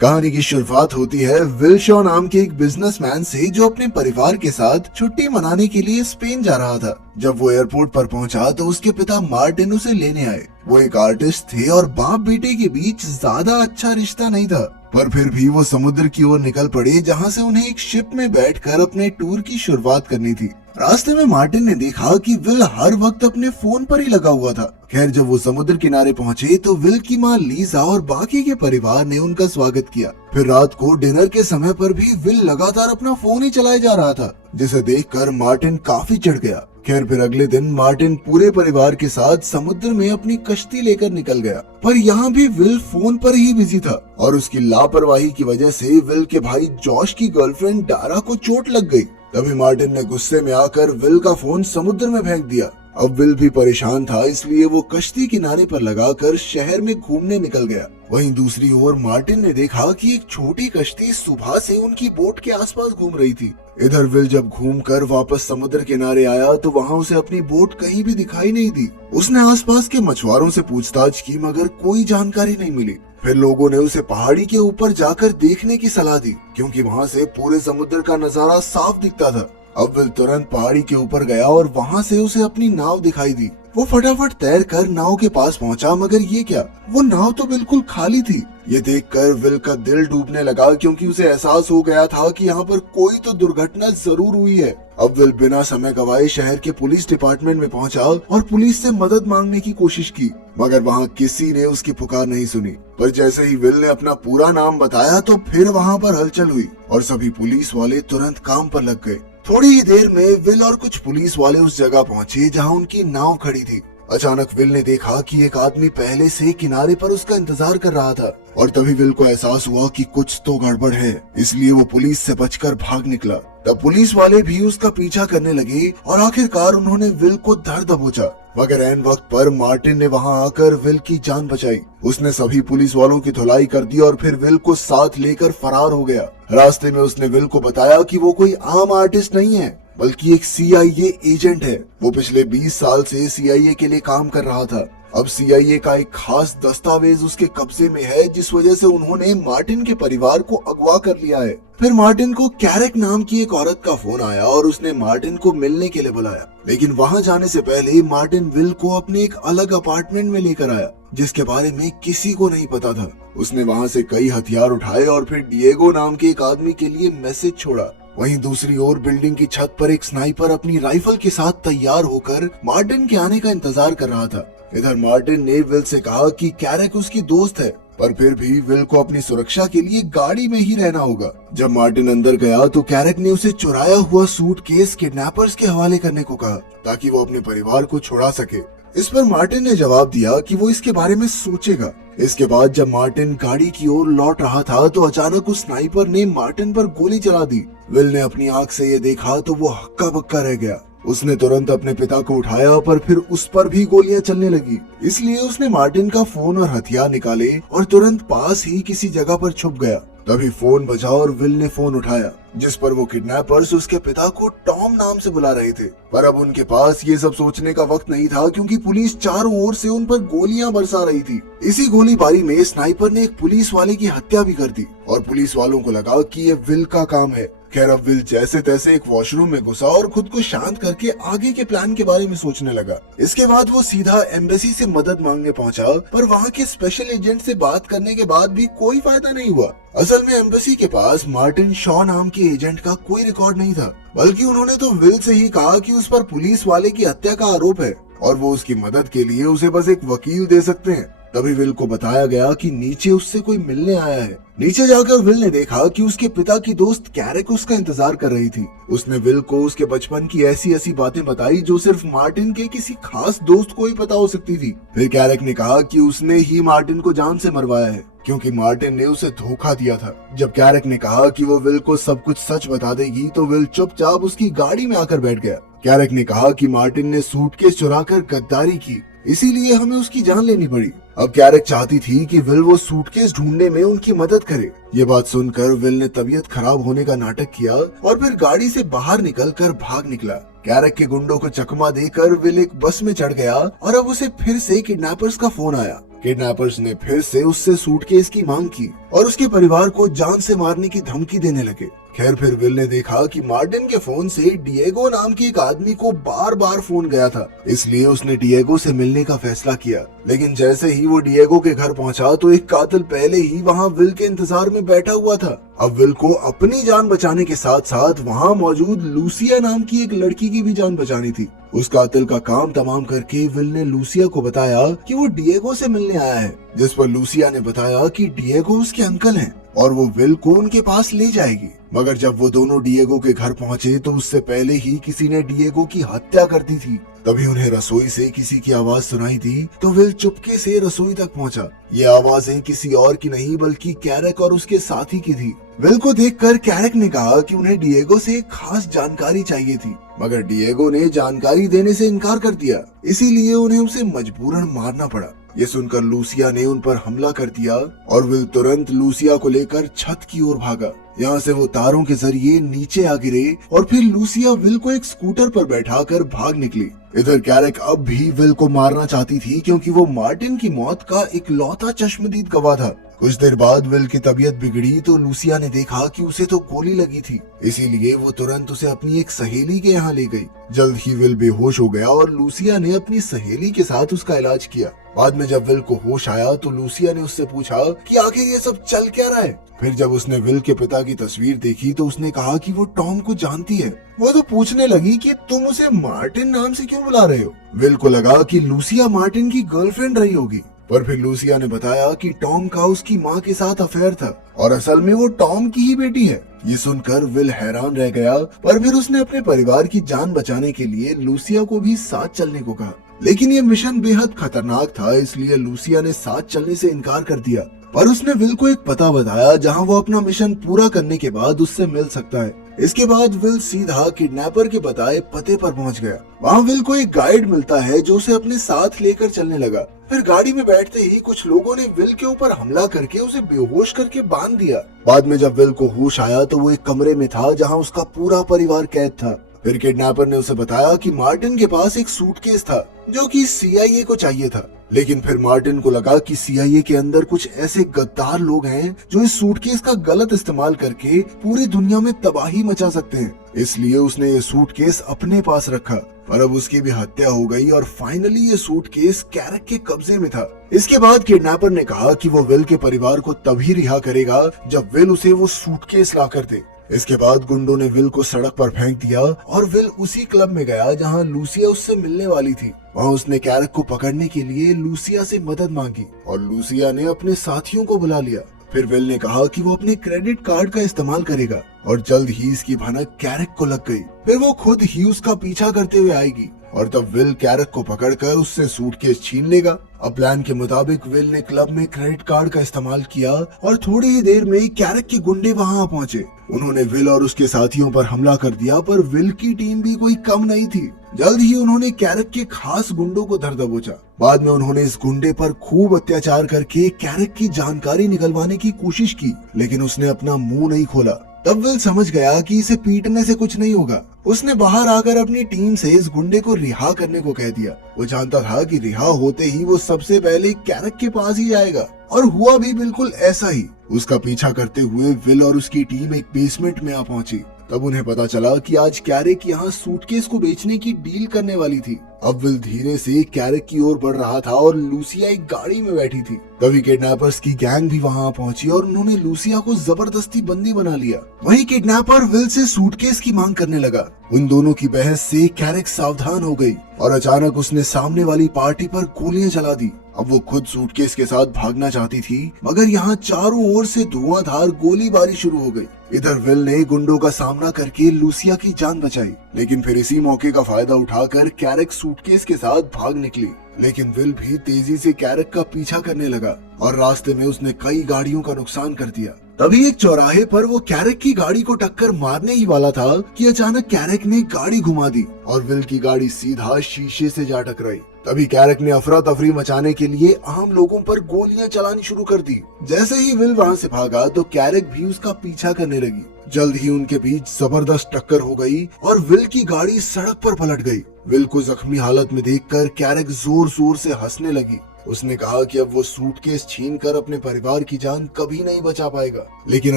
कहानी की शुरुआत होती है विल शॉ नाम के एक बिजनेसमैन से, जो अपने परिवार के साथ छुट्टी मनाने के लिए स्पेन जा रहा था। जब वो एयरपोर्ट पर पहुंचा तो उसके पिता मार्टिन उसे लेने आए। वो एक आर्टिस्ट थे और बाप बेटे के बीच ज्यादा अच्छा रिश्ता नहीं था, पर फिर भी वो समुद्र की ओर निकल पड़े, जहां से उन्हें एक शिप में बैठकर अपने टूर की शुरुआत करनी थी। रास्ते में मार्टिन ने देखा कि विल हर वक्त अपने फोन पर ही लगा हुआ था। खैर, जब वो समुद्र किनारे पहुंचे तो विल की माँ लीजा और बाकी के परिवार ने उनका स्वागत किया। फिर रात को डिनर के समय पर भी विल लगातार अपना फोन ही चलाए जा रहा था, जिसे देखकर मार्टिन काफी चिढ़ गया। खैर, फिर अगले दिन मार्टिन पूरे परिवार के साथ समुद्र में अपनी कश्ती लेकर निकल गया, पर यहाँ भी विल फोन पर ही बिजी था और उसकी लापरवाही की वजह से विल के भाई जॉश की गर्लफ्रेंड डारा को चोट लग गई। तभी मार्टिन ने गुस्से में आकर विल का फोन समुद्र में फेंक दिया। अब विल भी परेशान था, इसलिए वो कश्ती किनारे पर लगाकर शहर में घूमने निकल गया। वहीं दूसरी ओर मार्टिन ने देखा कि एक छोटी कश्ती सुबह से उनकी बोट के आसपास घूम रही थी। इधर विल जब घूमकर वापस समुद्र किनारे आया तो वहाँ उसे अपनी बोट कहीं भी दिखाई नहीं दी। उसने आसपास के मछुआरों से पूछताछ की, मगर कोई जानकारी नहीं मिली। फिर लोगों ने उसे पहाड़ी के ऊपर जाकर देखने की सलाह दी, क्योंकि वहाँ से पूरे समुद्र का नजारा साफ दिखता था। अब विल तुरंत पहाड़ी के ऊपर गया और वहाँ से उसे अपनी नाव दिखाई दी। वो फटाफट तैर कर नाव के पास पहुँचा, मगर ये क्या, वो नाव तो बिल्कुल खाली थी। ये देखकर विल का दिल डूबने लगा, क्योंकि उसे एहसास हो गया था कि यहाँ पर कोई तो दुर्घटना जरूर हुई है। अब विल बिना समय गवाए शहर के पुलिस डिपार्टमेंट में पहुंचा और पुलिस से मदद मांगने की कोशिश की, मगर वहाँ किसी ने उसकी पुकार नहीं सुनी। पर जैसे ही विल ने अपना पूरा नाम बताया तो फिर वहाँ पर हलचल हुई और सभी पुलिस वाले तुरंत काम पर लग गए। थोड़ी ही देर में विल और कुछ पुलिस वाले उस जगह पहुंचे जहाँ उनकी नाव खड़ी थी। अचानक विल ने देखा कि एक आदमी पहले से किनारे पर उसका इंतजार कर रहा था, और तभी विल को एहसास हुआ कि कुछ तो गड़बड़ है, इसलिए वो पुलिस से बचकर भाग निकला। तब पुलिस वाले भी उसका पीछा करने लगे और आखिरकार उन्होंने विल को धर दबोचा, मगर ऐन वक्त पर मार्टिन ने वहां आकर विल की जान बचाई। उसने सभी पुलिस वालों की धुलाई कर दी और फिर विल को साथ लेकर फरार हो गया। रास्ते में उसने विल को बताया कि वो कोई आम आर्टिस्ट नहीं है, बल्कि एक CIA एजेंट है। वो पिछले 20 साल से CIA के लिए काम कर रहा था। अब CIA का एक खास दस्तावेज उसके कब्जे में है, जिस वजह से उन्होंने मार्टिन के परिवार को अगवा कर लिया है। फिर मार्टिन को कैरेक नाम की एक औरत का फोन आया और उसने मार्टिन को मिलने के लिए बुलाया, लेकिन वहां जाने से पहले मार्टिन विल को अपने एक अलग अपार्टमेंट में लेकर आया, जिसके बारे में किसी को नहीं पता था। उसने वहां से कई हथियार उठाए और फिर डिएगो नाम के एक आदमी के लिए मैसेज छोड़ा। वहीं दूसरी ओर बिल्डिंग की छत पर एक स्नाइपर अपनी राइफल के साथ तैयार होकर मार्टिन के आने का इंतजार कर रहा था। इधर मार्टिन ने विल से कहा कि कैरेक उसकी दोस्त है, पर फिर भी विल को अपनी सुरक्षा के लिए गाड़ी में ही रहना होगा। जब मार्टिन अंदर गया तो कैरेक ने उसे चुराया हुआ सूटकेस किडनैपर्स के हवाले करने को कहा, ताकि वो अपने परिवार को छुड़ा सके। इस पर मार्टिन ने जवाब दिया कि वो इसके बारे में सोचेगा। इसके बाद जब मार्टिन गाड़ी की ओर लौट रहा था तो अचानक उस स्नाइपर ने मार्टिन पर गोली चला दी। विल ने अपनी आंख से ये देखा तो वो हक्का बक्का रह गया। उसने तुरंत अपने पिता को उठाया, पर फिर उस पर भी गोलियां चलने लगी। इसलिए उसने मार्टिन का फोन और हथियार निकाले और तुरंत पास ही किसी जगह पर छुप गया। तभी फोन बजा और विल ने फोन उठाया, जिस पर वो किडनैपर्स उसके पिता को टॉम नाम से बुला रहे थे। पर अब उनके पास ये सब सोचने का वक्त नहीं था, क्योंकि पुलिस चारों ओर से उन पर गोलियां बरसा रही थी। इसी गोलीबारी में स्नाइपर ने एक पुलिस वाले की हत्या भी कर दी और पुलिस वालों को लगा कि ये विल का काम है। खैर, अब विल जैसे तैसे एक वॉशरूम में घुसा और खुद को शांत करके आगे के प्लान के बारे में सोचने लगा। इसके बाद वो सीधा एम्बेसी से मदद मांगने पहुंचा, पर वहां के स्पेशल एजेंट से बात करने के बाद भी कोई फायदा नहीं हुआ। असल में एम्बेसी के पास मार्टिन शॉ नाम के एजेंट का कोई रिकॉर्ड नहीं था, बल्कि उन्होंने तो विल से ही कहा कि उस पर पुलिस वाले की हत्या का आरोप है और वो उसकी मदद के लिए उसे बस एक वकील दे सकते हैं। तभी विल को बताया गया कि नीचे उससे कोई मिलने आया है। नीचे जाकर विल ने देखा कि उसके पिता की दोस्त कैरेक उसका इंतजार कर रही थी। उसने विल को उसके बचपन की ऐसी ऐसी बातें बताई जो सिर्फ मार्टिन के किसी खास दोस्त को ही पता हो सकती थी। फिर कैरेक ने कहा कि उसने ही मार्टिन को जान से मरवाया है, क्योंकि मार्टिन ने उसे धोखा दिया था। जब कैरेक ने कहा कि वो विल को सब कुछ सच बता देगी तो विल चुपचाप उसकी गाड़ी में आकर बैठ गया। कैरेक ने कहा कि मार्टिन ने सूटकेस चुराकर गद्दारी की, इसीलिए हमें उसकी जान लेनी पड़ी। अब कैरेक चाहती थी कि विल वो सूटकेस ढूंढने में उनकी मदद करे। ये बात सुनकर विल ने तबीयत खराब होने का नाटक किया और फिर गाड़ी से बाहर निकलकर भाग निकला। कैरेक के गुंडों को चकमा देकर विल एक बस में चढ़ गया और अब उसे फिर से किडनैपर्स का फोन आया। किडनैपर्स ने फिर से उससे सूटकेस की मांग की और उसके परिवार को जान से मारने की धमकी देने लगे। खैर फिर विल ने देखा कि मार्टिन के फोन से डिएगो नाम के एक आदमी को बार बार फोन गया था, इसलिए उसने डिएगो से मिलने का फैसला किया। लेकिन जैसे ही वो डिएगो के घर पहुंचा तो एक कातिल पहले ही वहां विल के इंतजार में बैठा हुआ था। अब विल को अपनी जान बचाने के साथ साथ वहां मौजूद लूसिया नाम की एक लड़की की भी जान बचानी थी। उस कातिल का काम तमाम करके विल ने लूसिया को बताया कि वो डिएगो से मिलने आया है, जिस पर लूसिया ने बताया कि डिएगो उसके अंकल हैं और वो विल को उनके पास ले जाएगी। मगर जब वो दोनों डिएगो के घर पहुंचे तो उससे पहले ही किसी ने डिएगो की हत्या कर दी थी। तभी उन्हें रसोई से किसी की आवाज सुनाई दी तो विल चुपके से रसोई तक पहुंचा। ये आवाजें किसी और की नहीं बल्कि कैरक और उसके साथी की थी। विल को देखकर कैरक ने कहा कि उन्हें डिएगो से एक खास जानकारी चाहिए थी, मगर डिएगो ने जानकारी देने से इनकार कर दिया, इसीलिए उन्हें उसे मजबूरन मारना पड़ा। ये सुनकर लूसिया ने उन पर हमला कर दिया और विल तुरंत लूसिया को लेकर छत की ओर भागा। यहाँ से वो तारों के जरिए नीचे आ गिरे और फिर लूसिया विल को एक स्कूटर पर बैठाकर भाग निकली। इधर कैरक अब भी विल को मारना चाहती थी क्योंकि वो मार्टिन की मौत का इकलौता चश्मदीद गवाह था। कुछ देर बाद विल की तबीयत बिगड़ी तो लूसिया ने देखा कि उसे तो गोली लगी थी, इसीलिए वो तुरंत उसे अपनी एक सहेली के यहाँ ले गई। जल्द ही विल बेहोश हो गया और लूसिया ने अपनी सहेली के साथ उसका इलाज किया। बाद में जब विल को होश आया तो लूसिया ने उससे पूछा कि आखिर ये सब चल क्या रहा है। फिर जब उसने विल के पिता की तस्वीर देखी तो उसने कहा कि वो टॉम को जानती है। वो तो पूछने लगी कि तुम उसे मार्टिन नाम से क्यों बुला रहे हो। विल को लगा कि लूसिया मार्टिन की गर्लफ्रेंड रही होगी, पर फिर लूसिया ने बताया कि टॉम का उसकी माँ के साथ अफेयर था और असल में वो टॉम की ही बेटी है। ये सुनकर विल हैरान रह गया, पर फिर उसने अपने परिवार की जान बचाने के लिए लूसिया को भी साथ चलने को कहा। लेकिन ये मिशन बेहद खतरनाक था, इसलिए लूसिया ने साथ चलने से इनकार कर दिया। पर उसने विल को एक पता बताया जहां वो अपना मिशन पूरा करने के बाद उससे मिल सकता है। इसके बाद विल सीधा किडनैपर के बताए पते पर पहुंच गया। वहां विल को एक गाइड मिलता है जो उसे अपने साथ लेकर चलने लगा। फिर गाड़ी में बैठते ही कुछ लोगों ने विल के ऊपर हमला करके उसे बेहोश करके बांध दिया। बाद में जब विल को होश आया तो वो एक कमरे में था जहां उसका पूरा परिवार कैद था। फिर किडनैपर ने उसे बताया कि मार्टिन के पास एक सूटकेस था जो कि CIA को चाहिए था। लेकिन फिर मार्टिन को लगा कि CIA के अंदर कुछ ऐसे गद्दार लोग हैं जो इस सूटकेस का गलत इस्तेमाल करके पूरी दुनिया में तबाही मचा सकते हैं, इसलिए उसने ये सूटकेस अपने पास रखा। पर अब उसकी भी हत्या हो गई और फाइनली ये सूटकेस कैरक के कब्जे में था। इसके बाद किडनैपर ने कहा कि वो विल के परिवार को तभी रिहा करेगा जब विल उसे वो सूटकेस ला कर दे। इसके बाद गुंडों ने विल को सड़क पर फेंक दिया और विल उसी क्लब में गया जहां लूसिया उससे मिलने वाली थी। वहां उसने कैरक को पकड़ने के लिए लूसिया से मदद मांगी और लूसिया ने अपने साथियों को बुला लिया। फिर विल ने कहा कि वो अपने क्रेडिट कार्ड का इस्तेमाल करेगा और जल्द ही इसकी भनक कैरक को लग गई। फिर वो खुद ही उसका पीछा करते हुए आएगी और तब विल कैरक को पकड़कर उससे सूटकेस छीन लेगा। अब प्लान के मुताबिक विल ने क्लब में क्रेडिट कार्ड का इस्तेमाल किया और थोड़ी ही देर में कैरक के गुंडे वहां पहुंचे। उन्होंने विल और उसके साथियों पर हमला कर दिया, पर विल की टीम भी कोई कम नहीं थी। जल्द ही उन्होंने कैरक के खास गुंडों को धर दबोचा। बाद में उन्होंने इस गुंडे पर खूब अत्याचार करके कैरक की जानकारी निकलवाने की कोशिश की, लेकिन उसने अपना मुंह नहीं खोला। तब विल समझ गया कि इसे पीटने से कुछ नहीं होगा। उसने बाहर आकर अपनी टीम से इस गुंडे को रिहा करने को कह दिया। वो जानता था कि रिहा होते ही वो सबसे पहले कैरक के पास ही जाएगा और हुआ भी बिल्कुल ऐसा ही। उसका पीछा करते हुए विल और उसकी टीम एक बेसमेंट में आ पहुंची। तब उन्हें पता चला कि आज कैरक यहाँ सूटकेस को बेचने की डील करने वाली थी। अब विल धीरे से कैरक की ओर बढ़ रहा था और लूसिया एक गाड़ी में बैठी थी। तभी किडनैपर्स की गैंग भी वहां पहुंची और उन्होंने लूसिया को जबरदस्ती बंदी बना लिया। वहीं किडनैपर विल से सूटकेस की मांग करने लगा। उन दोनों की बहस से कैरक सावधान हो गई और अचानक उसने सामने वाली पार्टी पर गोलियां चला दी। अब वो खुद सूटकेस के साथ भागना चाहती थी, मगर यहाँ चारों ओर से धुआंधार गोलीबारी शुरू हो गई। इधर विल ने गुंडों का सामना करके लूसिया की जान बचाई, लेकिन फिर इसी मौके का फायदा उठाकर कैरक सूटकेस के साथ भाग निकली। लेकिन विल भी तेजी से कैरक का पीछा करने लगा और रास्ते में उसने कई गाड़ियों का नुकसान कर दिया। तभी एक चौराहे पर वो कैरक की गाड़ी को टक्कर मारने ही वाला था कि अचानक कैरक ने गाड़ी घुमा दी और विल की गाड़ी सीधा शीशे से जा टकराई। तभी कैरक ने अफरा तफरी मचाने के लिए आम लोगों पर गोलियां चलानी शुरू कर दी। जैसे ही विल वहां से भागा तो कैरक भी उसका पीछा करने लगी। जल्द ही उनके बीच जबरदस्त टक्कर हो गई और विल की गाड़ी सड़क पर पलट गई। विल को जख्मी हालत में देखकर कैरक जोर जोर से हंसने लगी। उसने कहा कि अब वो सूटकेस छीनकर अपने परिवार की जान कभी नहीं बचा पाएगा। लेकिन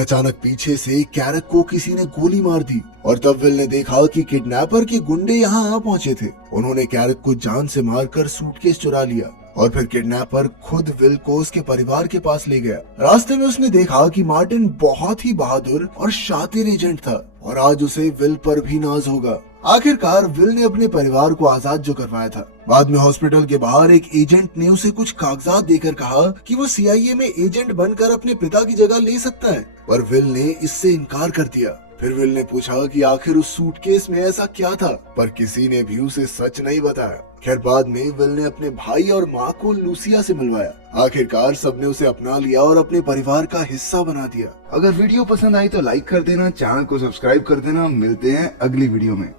अचानक पीछे से कैरक को किसी ने गोली मार दी और तब विल ने देखा कि किडनैपर के गुंडे यहाँ आ पहुंचे थे। उन्होंने कैरक को जान से मारकर सूटकेस चुरा लिया और फिर किडनैपर खुद विल को उसके परिवार के पास ले गया। रास्ते में उसने देखा कि मार्टिन बहुत ही बहादुर और शातिर एजेंट था और आज उसे विल पर भी नाज होगा। आखिरकार विल ने अपने परिवार को आजाद जो करवाया था। बाद में हॉस्पिटल के बाहर एक एजेंट ने उसे कुछ कागजात देकर कहा कि वो CIA में एजेंट बनकर अपने पिता की जगह ले सकता है, पर विल ने इससे इनकार कर दिया। फिर विल ने पूछा कि आखिर उस सूटकेस में ऐसा क्या था, पर किसी ने भी उसे सच नहीं बताया। खैर बाद में विल ने अपने भाई और माँ को लूसिया से मिलवाया। आखिरकार सबने उसे अपना लिया और अपने परिवार का हिस्सा बना दिया। अगर वीडियो पसंद आई तो लाइक कर देना, चैनल को सब्सक्राइब कर देना। मिलते हैं अगली वीडियो में।